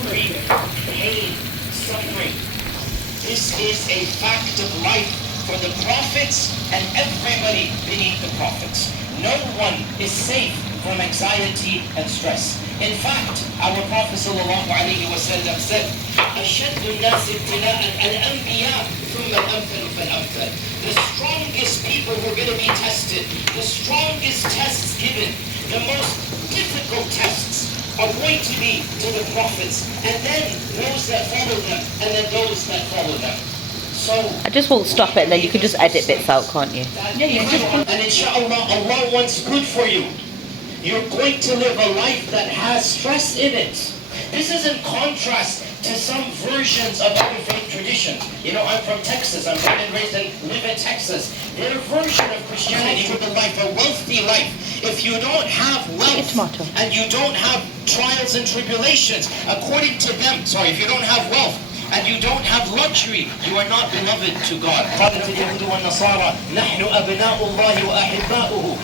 hungry, pain, suffering. This is a fact of life for the prophets and everybody beneath the prophets. No one is safe from anxiety and stress. In fact, our Prophet ﷺ said, أَشَدُّ النَّاسِ ابْتِلَاءً الْأَنْبِيَاءُ ثُمَّ الْأَمْثَلُ فَالْأَمْثَلُ. The strongest people who are going to be tested, the strongest tests given, the most difficult tests are going to be to the prophets, and then those that follow them, and then those that follow them. So I just won't stop it, and then you can just edit bits out, can't you? And inshallah, Allah wants good for you. You're going to live a life that has stress in it. This is in contrast to some versions of our faith tradition. You know, I'm from Texas. I'm born and raised and live in Texas. Their version of Christianity with a life, a wealthy life. If you don't have wealth and you don't have trials and tribulations, according to them, if you don't have wealth and you don't have luxury, you are not beloved to God.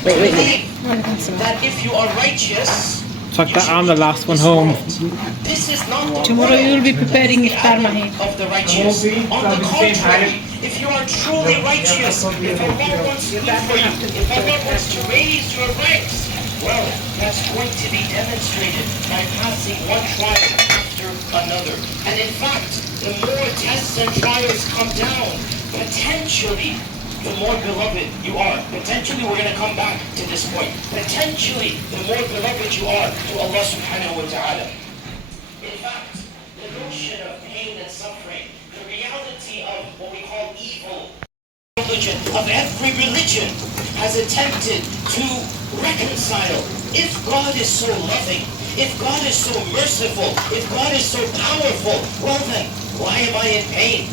Wait. That if you are righteous, Tuck that on the last one home. this is not the Tomorrow you will be preparing iftar, Mahi. of the righteous. On the contrary, if you are truly righteous, if Allah wants good for you, if Allah wants to raise your ranks, well, that's going to be demonstrated by passing one trial after another. And in fact, the more tests and trials come down, potentially, the more beloved you are. Potentially, we're going to come back to this point. Potentially, the more beloved you are to Allah subhanahu wa ta'ala. In fact, the notion of pain and suffering, the reality of what we call evil, religion, of every religion, has attempted to reconcile. If God is so loving, if God is so merciful, if God is so powerful, well then, why am I in pain?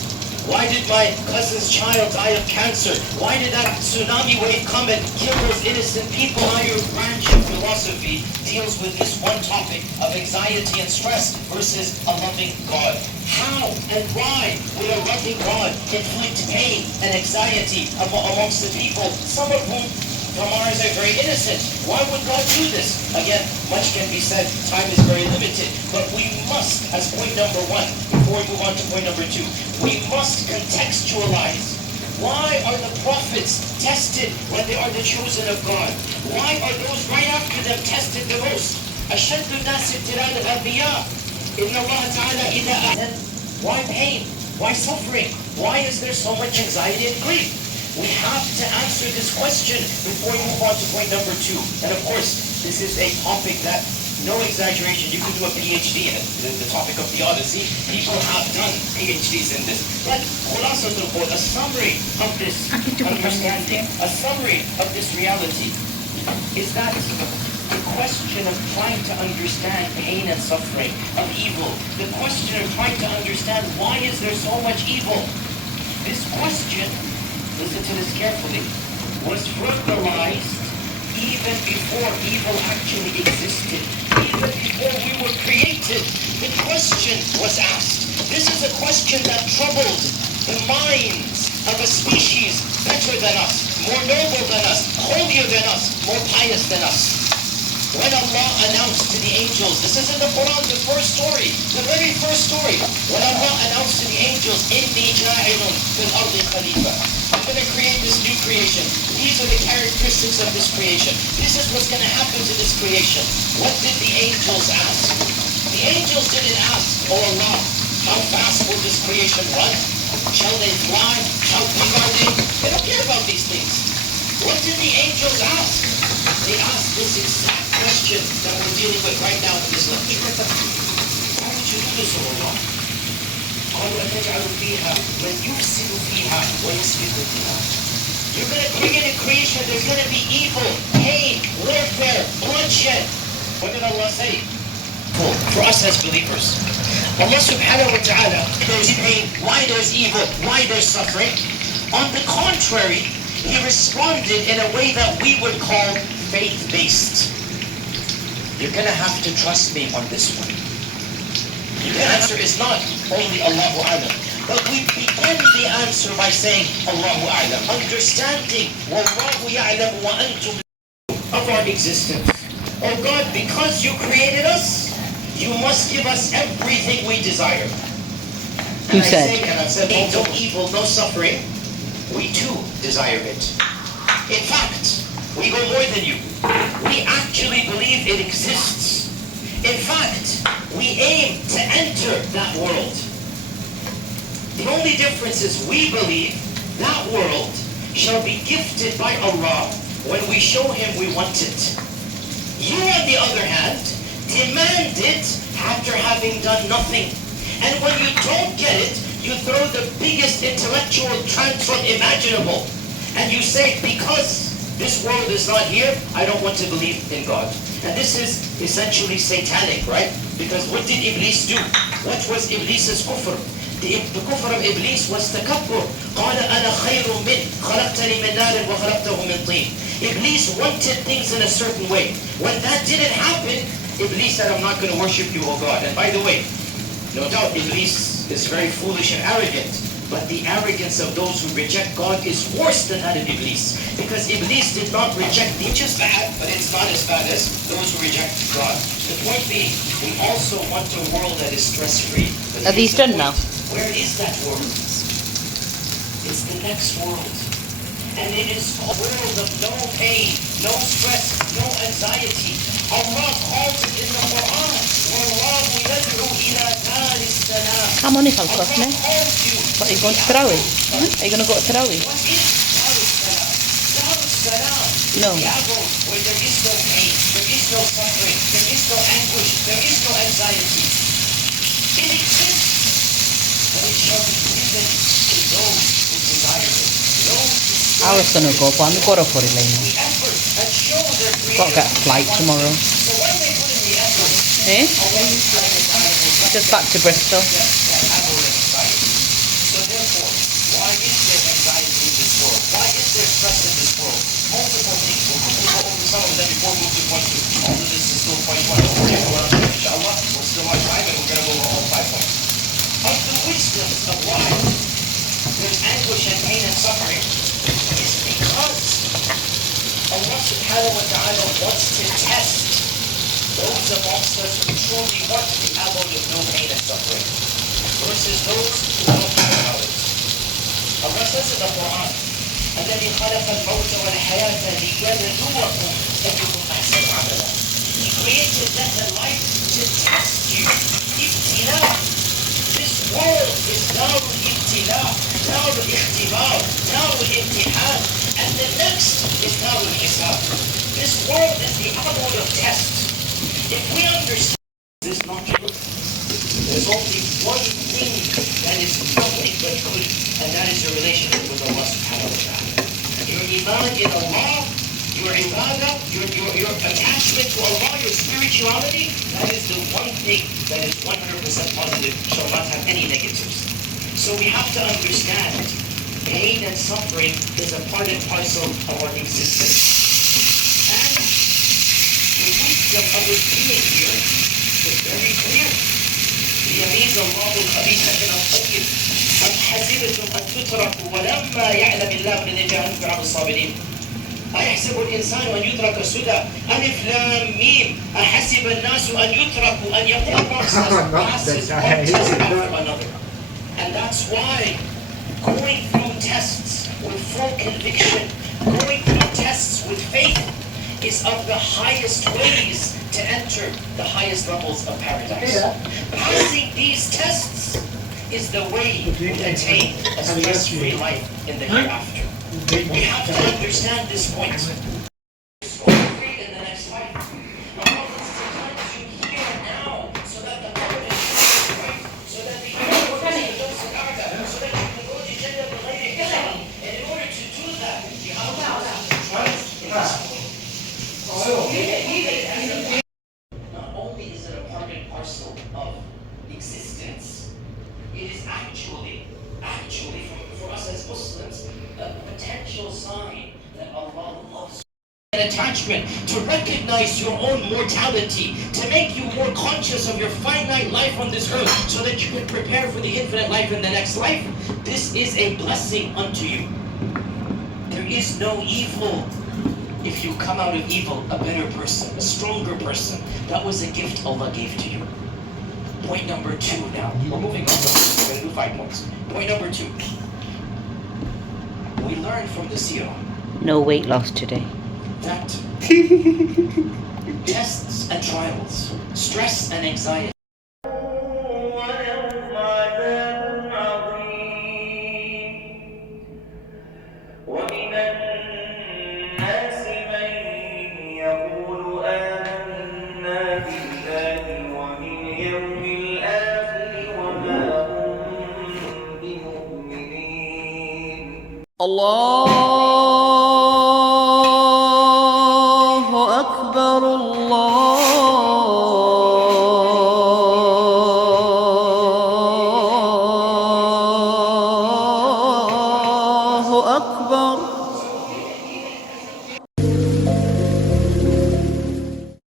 Why did my cousin's child die of cancer? Why did that tsunami wave come and kill those innocent people? Higher branch of philosophy deals with this one topic of anxiety and stress versus a loving God. How and why would a loving God inflict pain and anxiety amongst the people, some of whom from our eyes are very innocent? Why would God do this? Again, much can be said. Time is very limited. But we must, as point number one, before we move on to point number two, we must contextualize. Why are the prophets tested when they are the chosen of God? Why are those right after them tested the most? أَشَدُّ النَّاسِ ابْتِلَاءً الْأَنْبِيَاءُ إِنَّ اللَّهَ تَعَالَى إِذَا. Why pain? Why suffering? Why is there so much anxiety and grief? We have to answer this question before we move on to point number two. And of course, this is a topic that, no exaggeration, you could do a PhD in it. The topic of theodicy, people have done PhDs in this. But a summary of this understanding, a summary of this reality, is that the question of trying to understand pain and suffering, of evil, the question of trying to understand why is there so much evil, this question, listen to this carefully, was fertilized even before evil actually existed. Even before we were created, the question was asked. This is a question that troubled the minds of a species better than us, more noble than us, holier than us, more pious than us. When Allah announced to the angels, this is in the Quran, the first story, the very first story, when Allah announced to the angels, إِنِّي جَاعِلٌ فِي الْأَرْضِ خَلِيفَةً, I'm going to create this new creation. These are the characteristics of this creation. This is what's going to happen to this creation. What did the angels ask? The angels didn't ask, oh Allah, how fast will this creation run? Shall they fly? How big are they? They don't care about these things. What did the angels ask? They asked this exact question that we're dealing with right now in this lecture. Why would you do this, O Allah? قالوا أتجعل فيها من يفسد فيها ويسفك الدماء. You're going to create a creation, there's going to be evil, pain, warfare, bloodshed. What did Allah say? For us as believers, Allah subhanahu wa ta'ala, there's pain, why there's evil, why there's suffering. On the contrary, He responded in a way that we would call faith-based. You're going to have to trust me on this one. The answer is not only Allahu A'lam, but we begin the answer by saying Allahu A'lam, understanding Wallahu Ya'lam wa antum of our existence. Oh God, because you created us, you must give us everything we desire. Who And said? I've said, no evil, no suffering. We too desire it. In fact, we go more than you. We actually believe it exists. In fact, we aim to enter that world. The only difference is we believe that world shall be gifted by Allah when we show Him we want it. You, on the other hand, demand it after having done nothing. And when you don't get it, you throw the biggest intellectual tantrum imaginable. And you say, because this world is not here, I don't want to believe in God. And this is essentially satanic, right? Because what did Iblis do? What was Iblis's kufr? The kufr of Iblis was takabbur. قال أنا خير من خلقتني من نار وخلقته من طين. Iblis wanted things in a certain way. When that didn't happen, Iblis said, I'm not going to worship you, O God. And by the way, no doubt Iblis is very foolish and arrogant. But the arrogance of those who reject God is worse than that of Iblis. Because Iblis did not reject the, which is bad, but it's not as bad as those who reject God. The point being, we also want a world that is stress-free. Are these done now? Where is that world? It's the next world. And it is a world of no pain, no stress, no anxiety. Allah calls it in the Quran. وَاللَّهُ يَدْعُو إِلَى دَارِ السَّلَامِ. How many have got me? Calls you. What, are you going to Tarawih? Are you going to go to Tarawih? What is Dar es-Salam? Dar es-Salam is No. the abode where there is no pain, there is no suffering, there is no anguish, there is no anxiety. It exists, but it shall be given to those who desire it. Those who I was going to go, but I'm going to put it later. the effort and show their Got to get a flight tomorrow. So when they put in the effort, Eh? Allah will Just back to Bristol. that abode anxiety. So therefore, why is there anxiety in this world? Why is there stress in this world? Multiple things. We'll go over some of them before we move to point 2. All of this is still point 1. Inshallah, we're still on time and we're going to go over all 5 points. Of the wisdoms of why there's anguish and pain and suffering is because Allah subhanahu wa ta'ala wants to test those amongst us who truly want the abode of no pain and suffering versus those who don't care about it. Allah says in the Quran, الذي خلق الموت والحياة ليبلوكم أيكم أحسن عملا. He created death and life to test you. ابتلاء. This world is دار الابتلاء, دار الاختبار, دار الامتحان, and the next is دار الحساب. This world is the abode of test. If we understand this is not true, there's only one thing that is nothing but good, and that is your relationship with Allah subhanahu wa ta'ala. Your iman in Allah, your ibadah, your attachment to Allah, your spirituality, that is the one thing that is 100% positive, shall not have any negatives. So we have to understand pain and suffering is a part and parcel of our existence. And the wisdom of his being here is very clear. ليميز الله الخبيث من الطيب أم حسبتم أن تتركوا ولما يعلم الله من يجعل في الصابرين أيحسب الإنسان أن يترك سدى ألف لام ميم أحسب الناس أن يتركوا أن يقولوا passes one test after another. And that's why going through tests with full conviction, going through tests with faith is of the highest ways to enter the highest levels of paradise. Passing these tests is the way to attain a stress-free life in the hereafter. We have to understand this point. In the next fight. Allah wants to cleanse you here and now so that the Lord is right, so that the so that you can go to Jannah without any. And in order to do that, you have to trust in this point. Not only is it a part and parcel of existence, it is actually for us as Muslims, a potential sign that Allah loves you. An attachment to recognize your own mortality, to make you more conscious of your finite life on this earth so that you can prepare for the infinite life in the next life. This is a blessing unto you. There is no evil. If you come out of evil, a better person, a stronger person, that was a gift Allah gave to you. Point number 2 now. We're moving on. We're going to do 5 points. Point number 2. We learned from the seerah No weight loss today. that tests and trials, stress and anxiety. ومن الناس من يقول آمنا بالله وباليوم الآخر وما هم بمؤمنين. Allah